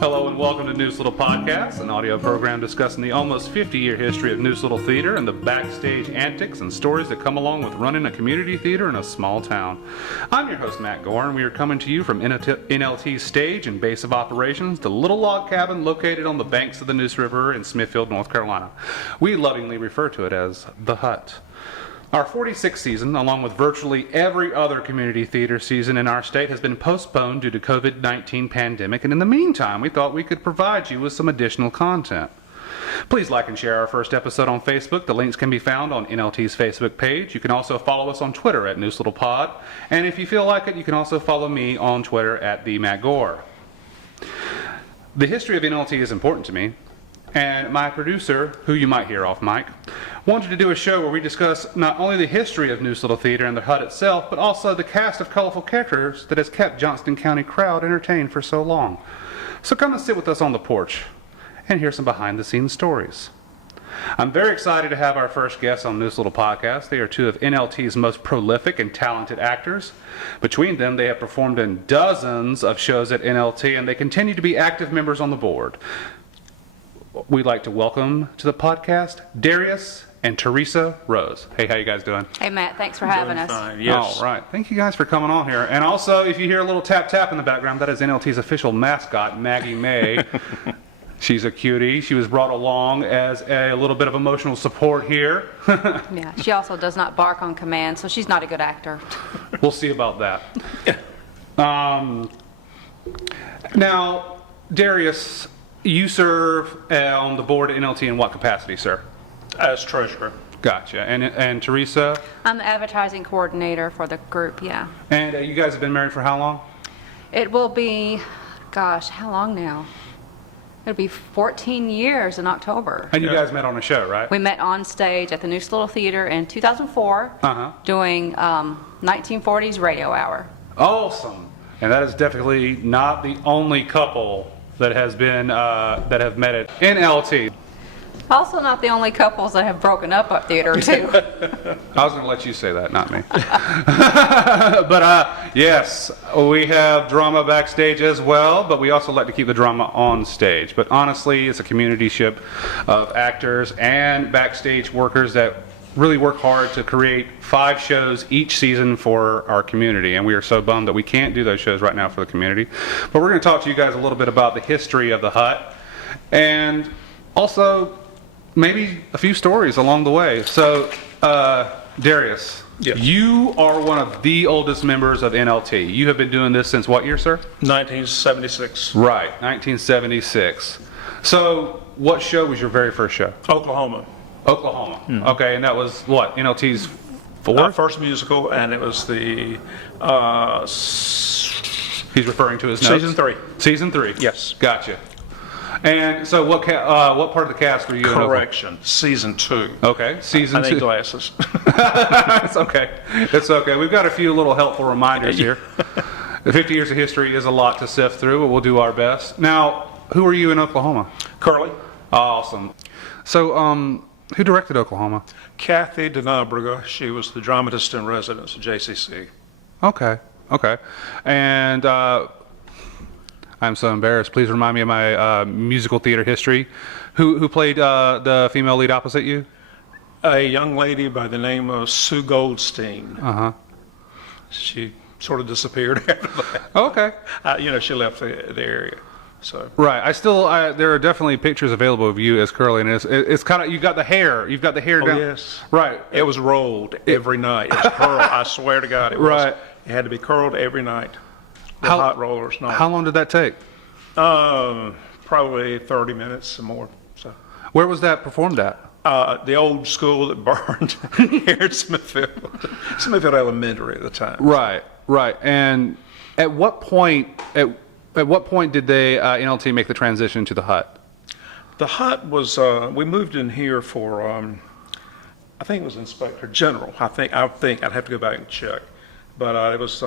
Hello and welcome to Neuse Little Podcast, an audio program discussing the almost 50-year history of Neuse Little Theater and the backstage antics and stories that come along with running a community theater in a small town. I'm your host, Matt Gore, and we are coming to you from NLT's stage and base of operations, the little log cabin located on the banks of the Neuse River in Smithfield, North Carolina. We lovingly refer to it as the Hut. Our 46th season, along with virtually every other community theater season in our state, has been postponed due to COVID-19 pandemic, and in the meantime, we thought we could provide you with some additional content. Please like and share our first episode on Facebook. The links can be found on NLT's Facebook page. You can also follow us on Twitter at Neuse Little Pod, and if you feel like it, you can also follow me on Twitter at the Matt Gore. The history of NLT is important to me, and my producer, who you might hear off mic, wanted to do a show where we discuss not only the history of Neuse Little Theater and the Hut itself, but also the cast of colorful characters that has kept Johnston County crowd entertained for so long. So come and sit with us on the porch and hear some behind-the-scenes stories. I'm very excited to have our first guests on Neuse Little Podcast. They are two of NLT's most prolific and talented actors. Between them, they have performed in dozens of shows at NLT, and they continue to be active members on the board. We'd like to welcome to the podcast Darius and Teresa Rose. Hey, how you guys doing? Hey, Matt. Thanks for having us. Fine, yes. All right. Thank you guys for coming on here. And also, if you hear a little tap-tap in the background, that is NLT's official mascot, Maggie May. She's a cutie. She was brought along as a little bit of emotional support here. Yeah, she also does not bark on command, so she's not a good actor. We'll see about that. Now, Darius, you serve on the board at NLT in what capacity, sir? As treasurer. Gotcha. And Teresa? I'm the advertising coordinator for the group, yeah. And you guys have been married for how long? It will be, gosh, how long now? It'll be 14 years in October. And you guys met on a show, right? We met on stage at the Neuse Little Theater in 2004 doing 1940s Radio Hour. Awesome. And that is definitely not the only couple that has been that have met at NLT. Also not the only couples that have broken up theater, too. I was going to let you say that, not me. But yes, we have drama backstage as well, but we also like to keep the drama on stage. But honestly, it's a community ship of actors and backstage workers that really work hard to create 5 shows each season for our community, and we are so bummed that we can't do those shows right now for the community. But we're going to talk to you guys a little bit about the history of the Hut, and also maybe a few stories along the way. So, Darius, yes. You are one of the oldest members of NLT. You have been doing this since what year, sir? 1976. Right, 1976. So, what show was your very first show? Oklahoma. Oklahoma. Okay, and that was what? NLT's fourth? First musical, and it was the He's referring to his notes. season 3. Season 3. Yes. Gotcha. And so what part of the cast were you in? Correction. Season 2. Okay, season I 2. need glasses. It's okay. It's okay. We've got a few little helpful reminders here. The 50 years of history is a lot to sift through, but we'll do our best. Now, who were you in Oklahoma? Curly. Awesome. So, who directed Oklahoma? Kathy Denabrega. She was the dramatist in residence at JCC. Okay. And I'm so embarrassed. Please remind me of my musical theater history. Who played the female lead opposite you? A young lady by the name of Sue Goldstein. She sort of disappeared after that. Okay. She left the area. So. Right. There are definitely pictures available of you as Curly, and it's kind of, you've got the hair down. Oh, yes. Right. It was rolled every night. It was curled. I swear to God, it was. Right. It had to be curled every night. The How- hot rollers. No. How long did that take? Probably 30 minutes or more. So. Where was that performed at? The old school that burned here at Smithfield Elementary at the time. Right. And at what point did they NLT make the transition to the Hut? The Hut was we moved in here for I think it was Inspector General. I think I'd have to go back and check, but it was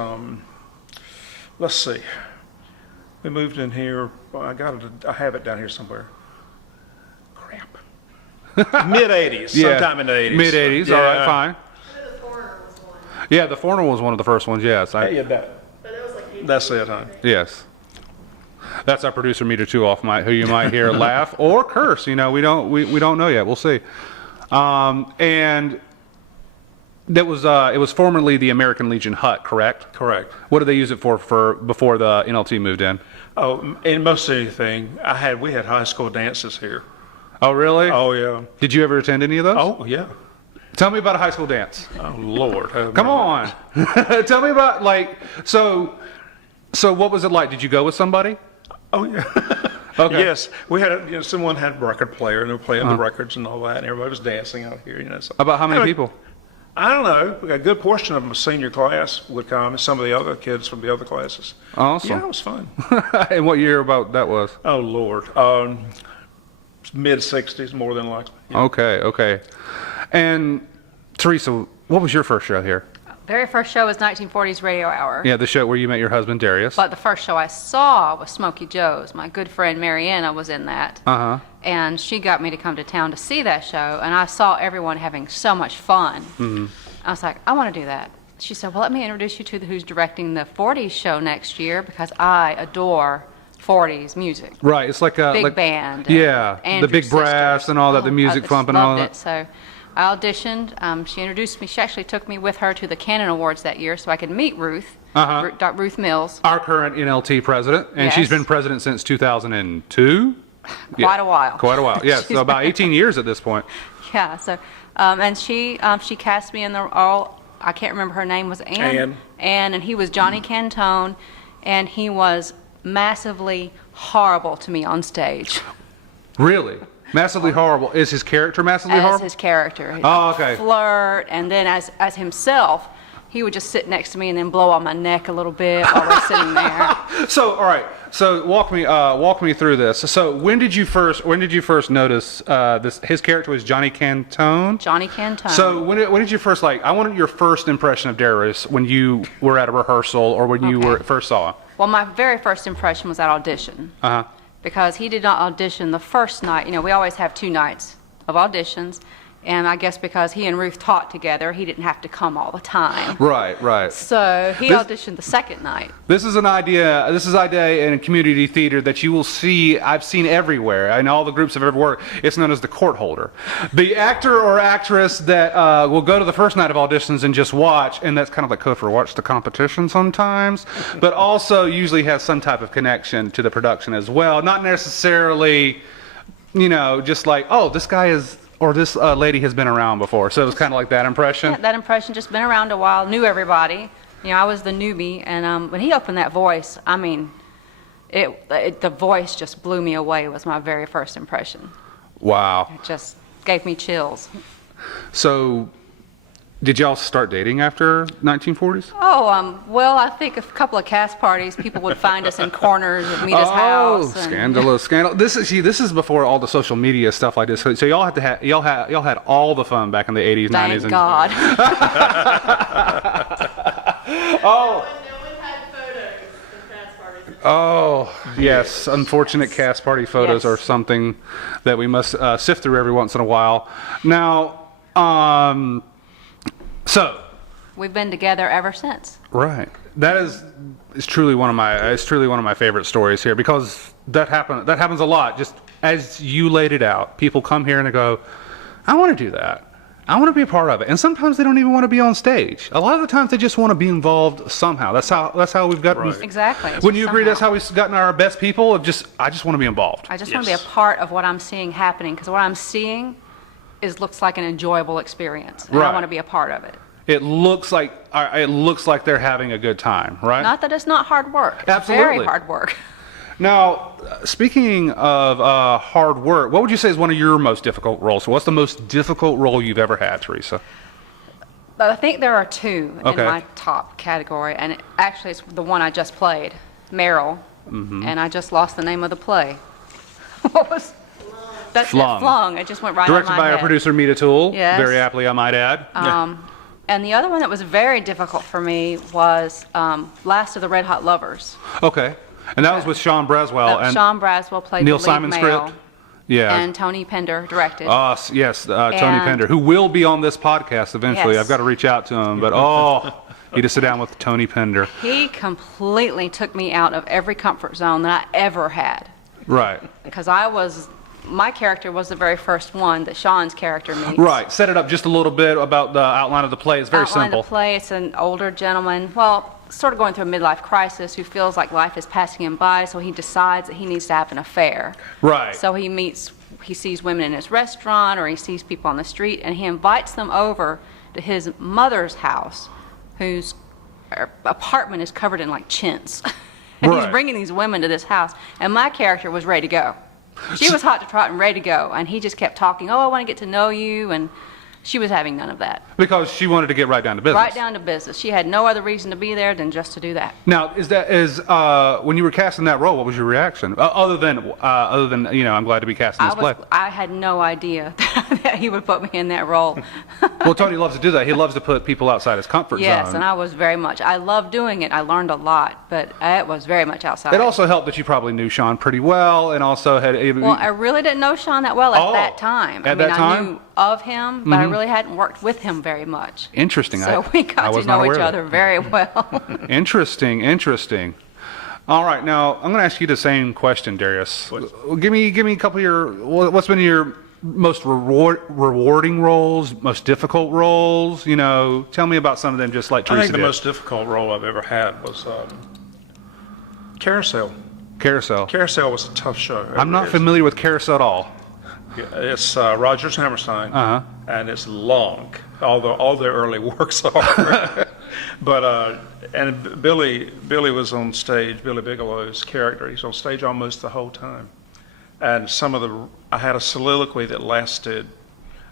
let's see. We moved in here. Well, I have it down here somewhere. Crap. Mid-'80s, sometime in the 80s. Mid-'80s. Yeah. All right, fine. The Foreigner was one. Yeah, The Foreigner was one of the first ones. Yes. Yeah, But it was like 80. that's it, huh? Yes. That's our producer Meter Two off mic, who you might hear laugh or curse. We don't know yet. We'll see. And that was it was formerly the American Legion hut, correct? Correct. What did they use it for before the NLT moved in? Oh, and most anything, we had high school dances here. Oh, really? Oh, yeah. Did you ever attend any of those? Oh, yeah. Tell me about a high school dance. Oh, Lord. Come on. Tell me about, so what was it like? Did you go with somebody? Oh, yeah. Okay. Yes. We had, someone had a record player, and they were playing the records and all that, and everybody was dancing out here, So. About how many people? I don't know. A good portion of them, a senior class, would come, and some of the other kids from the other classes. Awesome. Yeah, it was fun. And what year about that was? Oh, Lord. Mid-'60s, more than likely. Yeah. Okay. And Teresa, what was your first show here? Very first show was 1940s Radio Hour. Yeah, the show where you met your husband, Darius. But the first show I saw was Smokey Joe's. My good friend Mariana was in that. Uh-huh. And she got me to come to town to see that show, and I saw everyone having so much fun. Mm-hmm. I was like, I want to do that. She said, well, let me introduce you to who's directing the 40s show next year, because I adore 40s music. Right, it's like a... Big band. Yeah, the big brass and all that, the music I thumping and all loved that. it. So I auditioned. She introduced me. She actually took me with her to the Cannon Awards that year so I could meet Ruth, Ruth Mills. Our current NLT president, and Yes. she's been president since 2002. Quite a while. Quite a while, yes. So about 18 years at this point. Yeah. So, and she cast me in the all. I can't remember her name was Anne. Anne, and he was Johnny Cantone, and he was massively horrible to me on stage. Really? Massively horrible. Is his character massively As horrible? his character. Oh, okay. Flirt, and then as himself, he would just sit next to me and then blow on my neck a little bit while we're sitting there. So, all right. So walk me through this. So when did you first notice his character was Johnny Cantone? Johnny Cantone. So when did you first I wanted your first impression of Darius when you were at a rehearsal or when you first saw him? Well, my very first impression was at audition. Uh-huh. Because he did not audition the first night. We always have 2 nights of auditions. And I guess because he and Ruth taught together, he didn't have to come all the time. Right. So he auditioned the second night. This is an idea in community theater that you will see, I've seen everywhere, in all the groups I've ever worked. It's known as the court holder. The actor or actress that will go to the first night of auditions and just watch, and that's kind of like code for watch the competition sometimes, but also usually has some type of connection to the production as well. Not necessarily, just like, oh, this guy is... or this lady has been around before. So it was kind of like that impression? Yeah, that impression, just been around a while, knew everybody. I was the newbie, and when he opened that voice, I mean, the voice just blew me away. It was my very first impression. Wow. It just gave me chills. So, did y'all start dating after 1940s? Oh, well, I think a couple of cast parties, people would find us in corners of Mita's house. Scandalous. This is before all the social media stuff like this. So y'all had all the fun back in the 80s, 90s. Thank God. Oh. No one had photos of cast parties. Oh, yes. Unfortunate cast party photos Yes. are something that we must sift through every once in a while. Now, so We've been together ever since. right, that is truly one of my favorite stories here, because that happens a lot. Just as you laid it out, people come here and they go, I want to do that. I want to be a part of it. And sometimes they don't even want to be on stage. A lot of the times they just want to be involved somehow. That's how we've gotten. Right. Exactly. It's Wouldn't you just agree? That's somehow. how we've gotten our best people. I just want to be involved. I just want to be Yes. a part of what I'm seeing happening, because what I'm seeing looks like an enjoyable experience, and Right. I want to be a part of it. It looks like they're having a good time, right? Not that it's not hard work. It's Absolutely. very hard work. Now, speaking of hard work, what would you say is one of your most difficult roles? So what's the most difficult role you've ever had, Teresa? But I think there are 2 in Okay. my top category, and actually it's the one I just played, Meryl, Mm-hmm. and I just lost the name of the play. What was? That's Flung. it, Flung. It just went right Directed on my by head. our producer, Mita Toole. Yes. Very aptly, I might add. And the other one that was very difficult for me was Last of the Red Hot Lovers. Okay. And that was with Sean Braswell. And Sean Braswell played Neil the lead Simon male. script? Yeah. And Tony Pender directed. Yes, Tony Pender, who will be on this podcast eventually. Yes. I've got to reach out to him, but you need to sit down with Tony Pender. He completely took me out of every comfort zone that I ever had. Right. Because my character was the very first one that Sean's character meets. Right. Set it up just a little bit about the outline of the play. It's very Outline simple. of the play, it's an older gentleman, sort of going through a midlife crisis, who feels like life is passing him by, so he decides that he needs to have an affair. Right. So he sees women in his restaurant, or he sees people on the street, and he invites them over to his mother's house, whose apartment is covered in like chintz. And he's bringing these women to this house, and my character was ready to go. She was hot to trot and ready to go, and he just kept talking, I want to get to know you, and she was having none of that. Because she wanted to get right down to business. Right down to business. She had no other reason to be there than just to do that. Now, when you were casting that role, what was your reaction? Other than I'm glad to be casting this play. I had no idea that he would put me in that role. Well, Tony loves to do that. He loves to put people outside his comfort zone. Yes, and I love doing it. I learned a lot, but it was very much outside. It also helped that you probably knew Sean pretty well, and also had. Well, I really didn't know Sean that well at that time. That time? I knew of him, but I really hadn't worked with him very much. Interesting. So we got to know each other very well. Interesting. All right, now I'm going to ask you the same question, Darius. Give me a couple of your. What's been your most rewarding roles, most difficult roles? Tell me about some of them, just like Teresa I think the did. most difficult role I've ever had was Carousel. Carousel Was a tough show. I'm not familiar with Carousel at all. It's Rogers Hammerstein, and it's long. All their early works are. But and Billy was on stage. Billy Bigelow's character. He's on stage almost the whole time. And I had a soliloquy that lasted,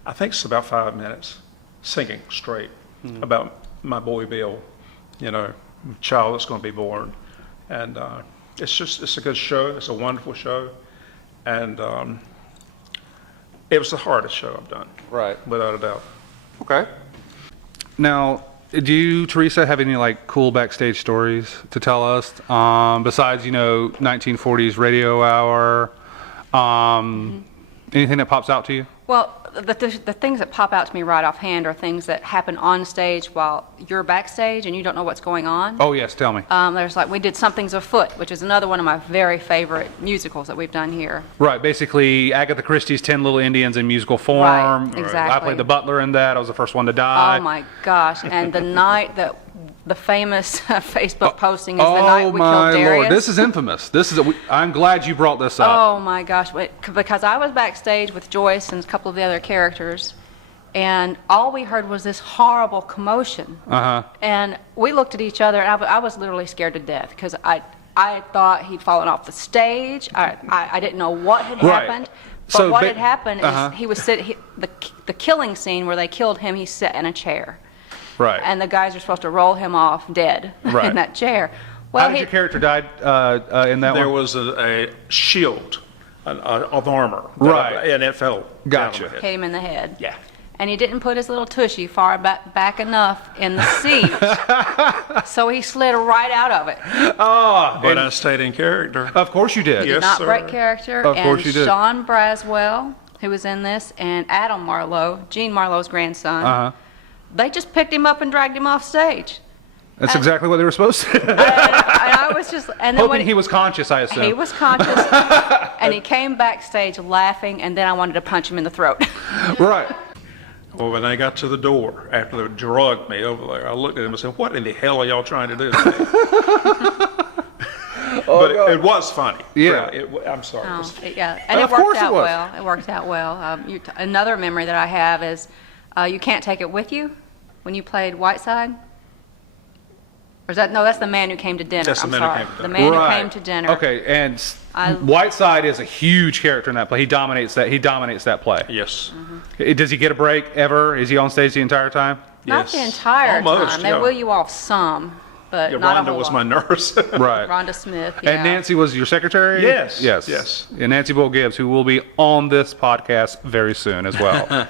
I think it's about 5 minutes, singing straight about my boy Bill, child that's going to be born, and it's a good show. It's a wonderful show, and it was the hardest show I've done. Right. Without a doubt. Okay. Now, do you, Teresa, have any cool backstage stories to tell us? Besides, 1940s radio hour, anything that pops out to you? Well, the things that pop out to me right offhand are things that happen on stage while you're backstage and you don't know what's going on. Oh, yes, tell me. There's we did Something's Afoot, which is another one of my very favorite musicals that we've done here. Right, basically Agatha Christie's 10 Little Indians in musical form. Right, exactly. I played the butler in that. I was the first one to die. Oh, my gosh. And the night that the famous Facebook posting is the night we killed Darius. Oh, my Lord. This is infamous. I'm glad you brought this up. Oh, my gosh. Because I was backstage with Joyce and a couple of the other characters, and all we heard was this horrible commotion. And we looked at each other, and I was literally scared to death because I thought he'd fallen off the stage. I didn't know what had happened. But what had happened is he was sitting, the killing scene where they killed him, he sat in a chair. Right. And the guys are supposed to roll him off dead in that chair. Well, how did your character die in that one? There was a shield of armor. Right. And it fell. Gotcha. Down hit him in the head. Yeah. And he didn't put his little tushy far back enough in the seat, so he slid right out of it. Oh, but I stayed in character. Of course you did. Did Yes, not sir. break character. Of course you did. Sean Braswell, who was in this, and Adam Marlowe, Gene Marlowe's grandson, they just picked him up and dragged him off stage. That's exactly what they were supposed to. And I was just hoping he was conscious, I assume. He was conscious, and he came backstage laughing, and then I wanted to punch him in the throat. Right. Well, when they got to the door, after they drugged me over there, I looked at him and said, "What in the hell are y'all trying to do to me?" But it was funny. Yeah. Really. I'm sorry. It was Yeah, and Of it worked course it out was. well. It worked out well. Another memory that I have is You Can't Take It With You, when you played Whiteside. Or is that, no, that's The Man Who Came to Dinner. That's The I'm Man Who sorry. Came to Dinner. The Man Right. Who Came to Dinner. Okay, and Whiteside is a huge character in that play. He dominates that play. Yes. Does he get a break ever? Is he on stage the entire time? Not Yes. the entire Almost, time. They yeah. will you off some, but Yeah, not a Rhonda whole was lot. my nurse. Right. Rhonda Smith, yeah. And Nancy was your secretary? Yes, Yes. yes. And Nancy Bull Gibbs, who will be on this podcast very soon as well.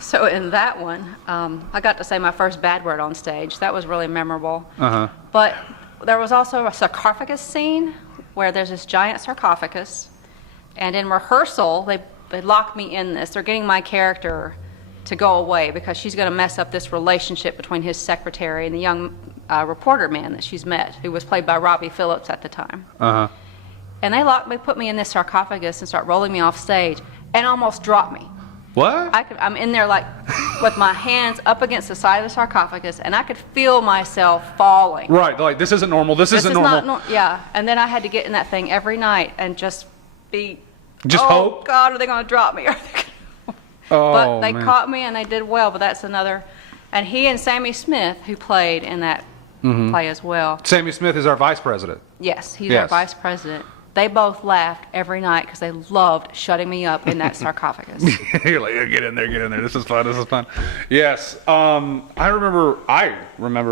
So in that one, I got to say my first bad word on stage. That was really memorable. But there was also a sarcophagus scene where there's this giant sarcophagus, and in rehearsal, locked me in this. They're getting my character to go away because she's going to mess up this relationship between his secretary and the young reporter man that she's met, who was played by Robbie Phillips at the time. And they put me in this sarcophagus and start rolling me off stage and almost dropped me. What? I'm in there like with my hands up against the side of the sarcophagus, and I could feel myself falling. Right, like this isn't normal. This isn't normal. Not yeah, and then I had to get in that thing every night and just be. Just oh, hope. God, are they going to drop me? But they caught me and they did well. But that's another. And he and Sammy Smith, who played in that play as well. Sammy Smith is our vice president. Yes, he's our vice president. They both laughed every night because they loved shutting me up in that sarcophagus. You're like, get in there. This is fun. Yes. I remember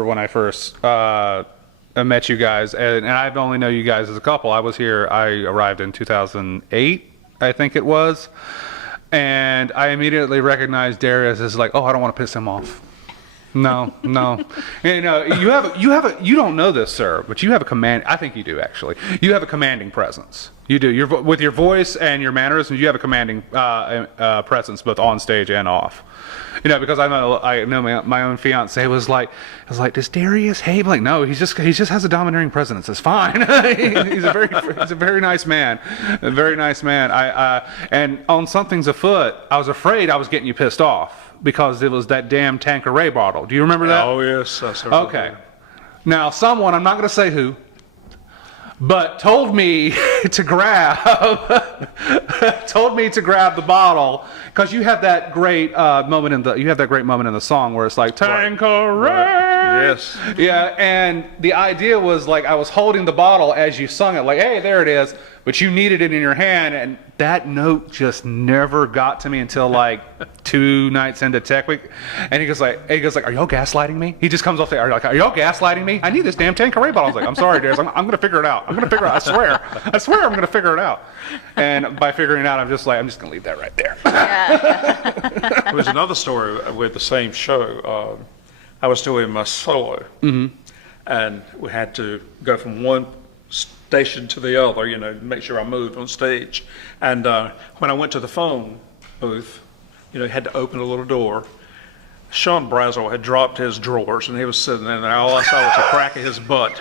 when I first met you guys, and I've only known you guys as a couple. I arrived in 2008, I think it was. And I immediately recognized Darius as like, oh, I don't want to piss him off. No. You don't know this, sir, but you have a command. I think you do, actually. You have a commanding presence. You do. With your voice and your mannerisms, you have a commanding presence both on stage and off. Because I know my own fiance was like, does Darius hate? I'm like, no, he just has a domineering presence. It's fine. he's a very nice man. A very nice man. And on Something's Afoot, I was afraid I was getting you pissed off because it was that damn Tanqueray bottle. Do you remember that? Oh yes, that's okay. Now, someone, I'm not going to say who, but told me to grab the bottle because you have that great moment in the song where it's like Tanqueray. Right. Yes. Yeah, and the idea was like I was holding the bottle as you sung it, like, hey, there it is, but you needed it in your hand, and that note just never got to me until like 2 nights into Tech Week. And he goes like, are y'all gaslighting me? He just comes off there, are y'all gaslighting me? I need this damn Tanqueray bottle. I was like, I'm sorry, Darius, I'm going to figure it out. I swear I'm going to figure it out. And by figuring it out, I'm just going to leave that right there. There was another story with the same show. I was doing my solo, and we had to go from one station to the other, make sure I moved on stage. And when I went to the phone booth, had to open a little door. Sean Braswell had dropped his drawers, and he was sitting in there. All I saw was a crack of his butt.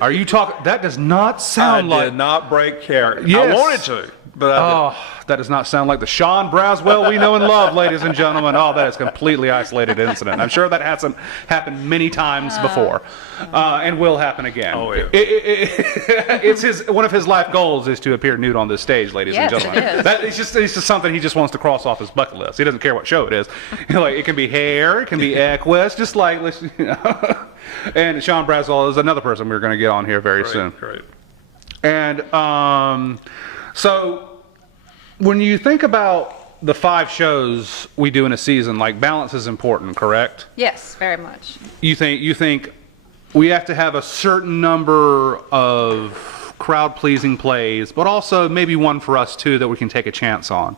Are you talking? That does not sound like. I did not break character. Yes. I wanted to, but I didn't. That does not sound like the Sean Braswell we know and love, ladies and gentlemen. Oh, that is a completely isolated incident. I'm sure that hasn't happened many times before, and will happen again. Oh, yeah. It's one of his life goals is to appear nude on this stage, ladies and gentlemen. It is. It's just something he just wants to cross off his bucket list. He doesn't care what show it is. It can be Hair, it can be Equus, just like And Sean Braswell is another person we're going to get on here very soon. Great. And so when you think about the 5 shows we do in a season, like balance is important, correct? Yes, very much. You think we have to have a certain number of crowd-pleasing plays, but also maybe one for us too that we can take a chance on.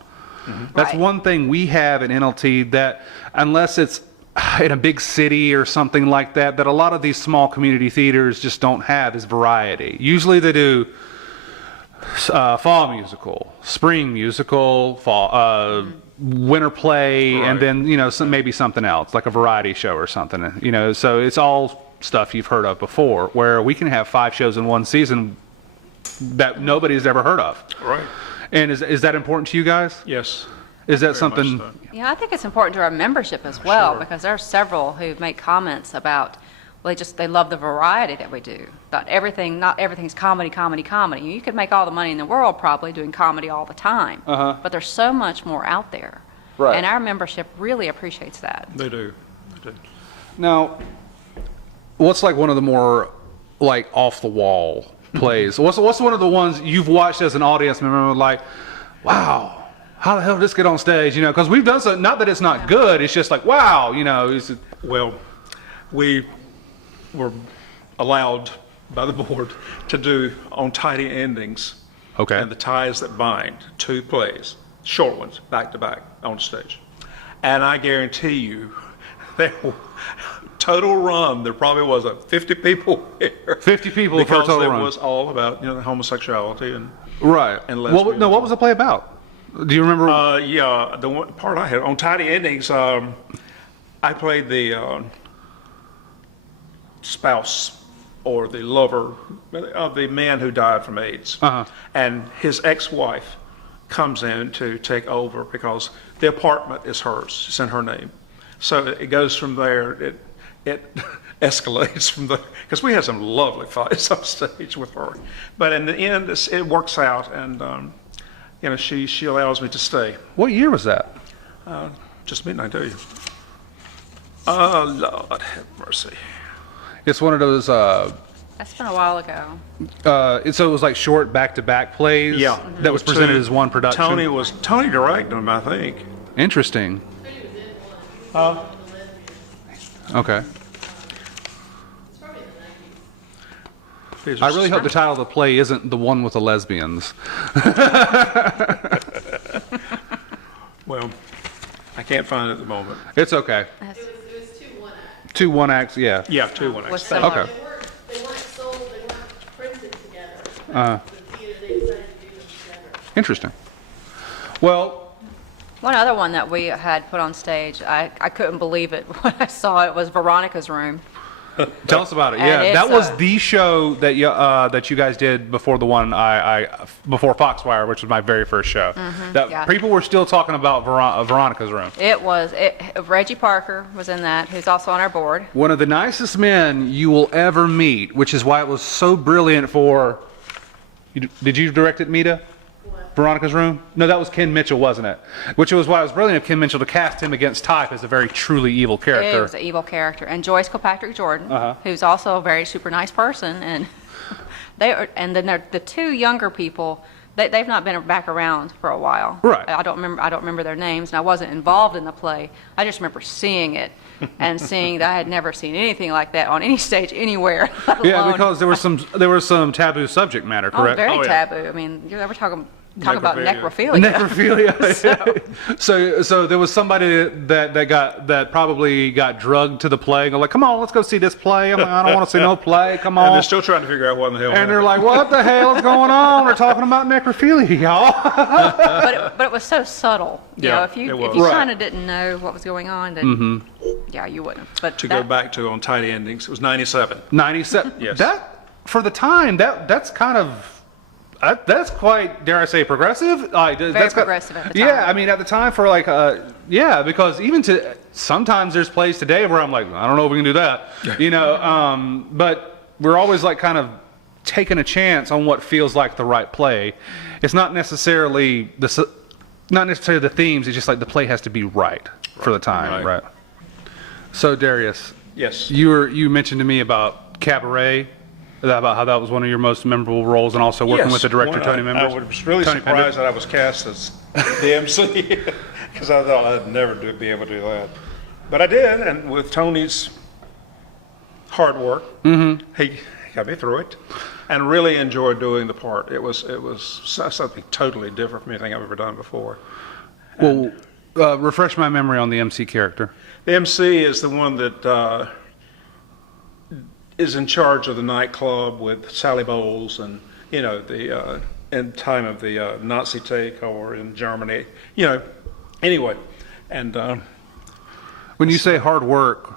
That's one thing we have in NLT that unless it's in a big city or something like that a lot of these small community theaters just don't have is variety. Usually they do fall musical, spring musical, fall, winter play, and then maybe something else like a variety show or something. So it's all stuff you've heard of before. Where we can have 5 shows in one season that nobody's ever heard of. Right. And is that important to you guys? Yes. Is that Very something? much so. Yeah, I think it's important to our membership as well Sure. because there are several who make comments about they love the variety that we do. Not everything's comedy. You could make all the money in the world probably doing comedy all the time. But there's so much more out there. Right. And our membership really appreciates that. They do. Now, what's like one of the more like off the wall plays? What's one of the ones you've watched as an audience member like, wow, how the hell did this get on stage? Because we've done so. Not that it's not good. It's just like, wow, Well, we were allowed by the board to do on tidy endings. Okay. And the ties that bind 2 plays, short ones, back to back on stage. And I guarantee you, total run, there probably was 50 people here. 50 people for a total run. Because it was all about homosexuality and right. and lesbians. What was the play about? Do you remember? Yeah, the one part I had on Tidy Endings, I played the spouse or the lover of the man who died from AIDS. And his ex-wife comes in to take over because the apartment is hers. It's in her name. So it goes from there. It escalates from there because we had some lovely fights on stage with her. But in the end, it works out, and she allows me to stay. What year was that? Just a minute, I tell you. Oh, Lord have mercy. It's one of those. That's been a while ago. So it was like short back-to-back plays. Yeah. That was presented as one production. Tony directed them, I think. Interesting. Okay. It's probably in the 90s. I really hope the title of the play isn't the one with the lesbians. Well, I can't find it at the moment. It's okay. It was two one-act. 2 1-acts, yeah. Yeah, 2 Was 1X. similar. Okay. They weren't sold, they weren't printed together. The theater, they decided to do them together. Interesting. Well, One other one that we had put on stage, I couldn't believe it when I saw it, was Veronica's Room. tell us about it. And Yeah, it's that was the show that you guys did before the one before Foxwire, which was my very first show. That yeah. people were still talking about Veronica's Room. Reggie Parker was in that, who's also on our board. One of the nicest men you will ever meet, which is why it was so brilliant for. Did you direct it, Mita? Veronica's Room? No, that was Ken Mitchell, wasn't it? Which was why it was brilliant of Ken Mitchell to cast him against type as a very truly evil character. He was an evil character. And Joyce Kilpatrick Jordan, who's also a very super nice person. And then the two younger people, they've not been back around for a while. Right. I don't remember their names, and I wasn't involved in the play. I just remember seeing it and seeing that I had never seen anything like that on any stage anywhere. Let Yeah, alone- because there was some taboo subject matter, correct? very Oh, yeah. taboo. I mean, we're talking about Necrophilia. necrophilia. So there was somebody that probably got drugged to the play and go like, come on, let's go see this play. I'm like, I don't want to see no play. Come And on. they're still trying to figure out what in the hell. And they're like, what the hell is going on? We're talking about necrophilia, y'all. but it was so subtle. You Yeah, know, if you it was. you Right. kind of didn't know what was going on, then yeah, you wouldn't. But to go back to on Tidy Endings, it was 97. 97. Yes. That for the time that's kind of. That's quite, dare I say, progressive. That's progressive at the Yeah, time. I mean, at the time for because even sometimes there's plays today where I'm like, I don't know if we can do that, but we're always like kind of taking a chance on what feels like the right play. It's not necessarily the themes. It's just like the play has to be right for the time, right? So Darius, Yes. you mentioned to me about Cabaret. About how that was one of your most memorable roles, and also working with the director, Tony Members. I was really Tony surprised Pender. that I was cast as the MC because I thought I'd never be able to do that. But I did, and with Tony's hard work, he got me through it, and really enjoyed doing the part. It was something totally different from anything I've ever done before. Well, refresh my memory on the MC character. The MC is the one that is in charge of the nightclub with Sally Bowles and, the in time of the Nazi takeover in Germany, anyway. And When you say hard work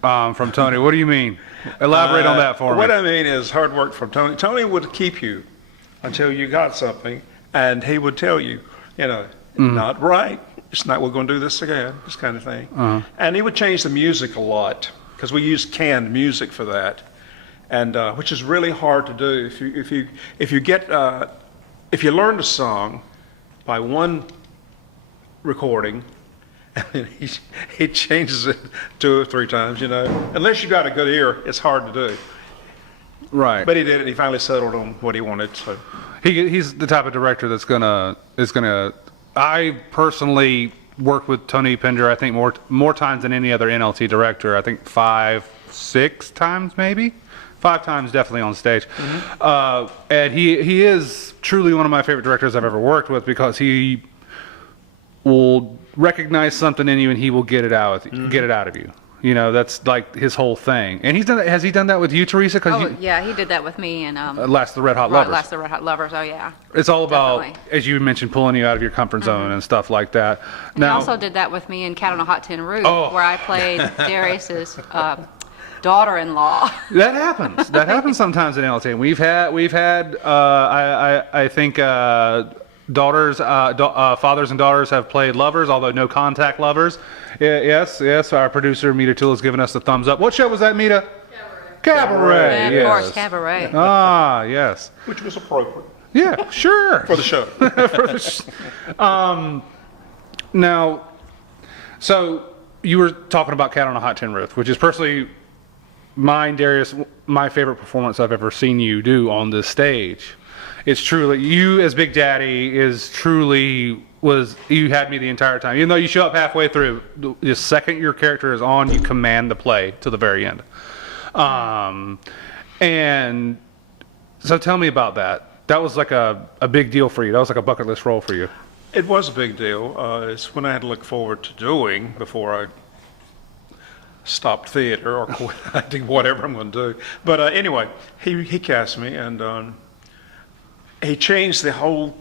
from Tony, what do you mean? Elaborate on that for me. What I mean is hard work from Tony. Tony would keep you until you got something, and he would tell you, not right. It's not, we're going to do this again, this kind of thing. And he would change the music a lot, because we use canned music for that, and which is really hard to do. If you learn the song by one recording, and then he changes it 2 or 3 times, unless you got a good ear, it's hard to do. Right. But he did it. He finally settled on what he wanted. So He's the type of director that's gonna. I personally worked with Tony Pender, I think more times than any other NLT director. I think 5, 6 times maybe. 5 times definitely on stage. And he is truly one of my favorite directors I've ever worked with, because he will recognize something in you and he will get it out of you. You know, that's like his whole thing. And he's done that. Has he done that with you, Teresa? Oh, yeah, he did that with me and Last the Red Hot Lovers. Last the Red Hot Lovers. Oh yeah. It's all about, Definitely. as you mentioned, pulling you out of your comfort zone and stuff like that. And he also did that with me in Cat on a Hot Tin Roof, where I played Darius's daughter-in-law. That happens. That happens sometimes in LT. We've had. I think fathers and daughters have played lovers, although no contact lovers. Yes. Our producer Mita Toole has given us the thumbs up. What show was that, Mita? Cabaret. And Yes. of course, Cabaret. Ah, yes. Which was appropriate Yeah, sure. for the show. Now, so you were talking about Cat on a Hot Tin Roof, which is personally mine, Darius, my favorite performance I've ever seen you do on this stage. It's truly, you as Big Daddy you had me the entire time. Even though you show up halfway through, the second your character is on, you command the play to the very end. And so tell me about that. That was like a big deal for you. That was like a bucket list role for you. It was a big deal. It's when I had to look forward to doing before I stopped theater or quit acting, whatever I'm going to do. But anyway, he cast me, and he changed the whole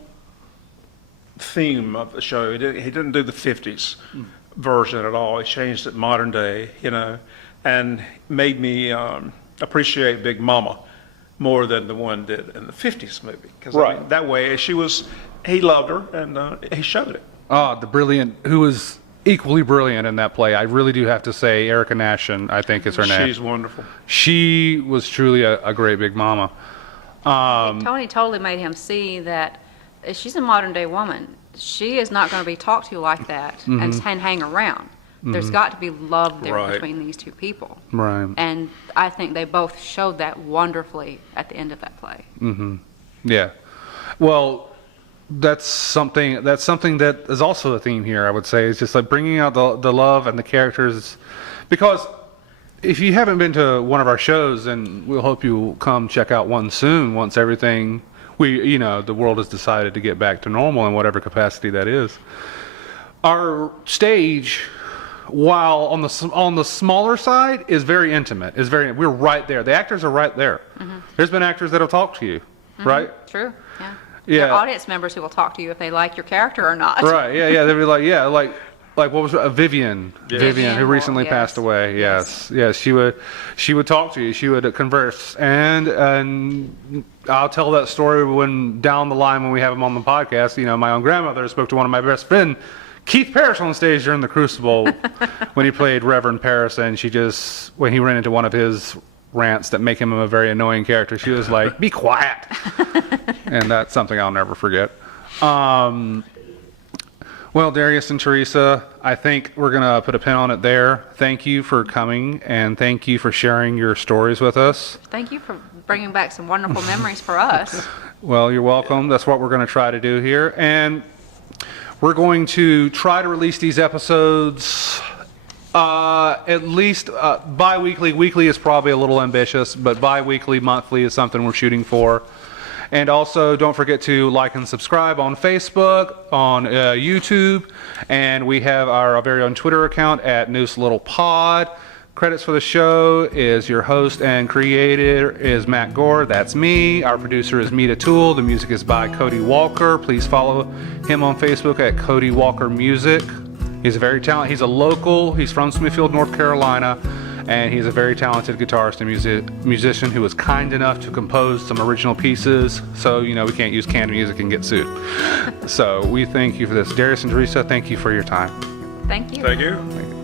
theme of the show. He didn't do the 50s version at all. He changed it modern day, you know, and made me appreciate Big Mama more than the one did in the 50s movie. Because Right. that way he loved her, and he showed it. The brilliant, who was equally brilliant in that play. I really do have to say, Erica Nashin, I think is her name. She's wonderful. She was truly a great Big Mama. Tony totally made him see that she's a modern day woman. She is not going to be talked to like that and hang around. There's got to be love there Right. between these two people. Right. And I think they both showed that wonderfully at the end of that play. Yeah. Well, that's something that is also a theme here, I would say. It's just like bringing out the love and the characters. Because if you haven't been to one of our shows, and we'll hope you'll come check out one soon once everything, the world has decided to get back to normal in whatever capacity that is. Our stage, while on the smaller side, is very intimate. We're right there. The actors are right there. There's been actors that'll talk to you, right? True, yeah. Yeah. There are audience members who will talk to you if they like your character or not. Right. Yeah. They'd be like what was Vivian? Yes. Vivian, who recently Yes. passed away. Yes. She would talk to you. She would converse, and I'll tell that story when down the line when we have him on the podcast. You know, my own grandmother spoke to one of my best friends, Keith Parrish, on stage during the Crucible when he played Reverend Paris, and when he ran into one of his rants that make him a very annoying character, she was like, "Be quiet," and that's something I'll never forget. Well, Darius and Teresa, I think we're going to put a pin on it there. Thank you for coming, and thank you for sharing your stories with us. Thank you for bringing back some wonderful memories for us. Well, you're welcome. That's what we're going to try to do here. And we're going to try to release these episodes at least bi-weekly. Weekly is probably a little ambitious, but bi-weekly, monthly is something we're shooting for. And also, don't forget to like and subscribe on Facebook, on YouTube, and we have our very own Twitter account at Neuse Little Pod. Credits for the show is your host and creator is Matt Gore. That's me. Our producer is Mita Toole. The music is by Cody Walker. Please follow him on Facebook at Cody Walker Music. He's a very talented. He's a local. He's from Smithfield, North Carolina. And he's a very talented guitarist and musician who was kind enough to compose some original pieces. So, we can't use canned music and get sued. So we thank you for this. Darius and Teresa, thank you for your time. Thank you. Thank you.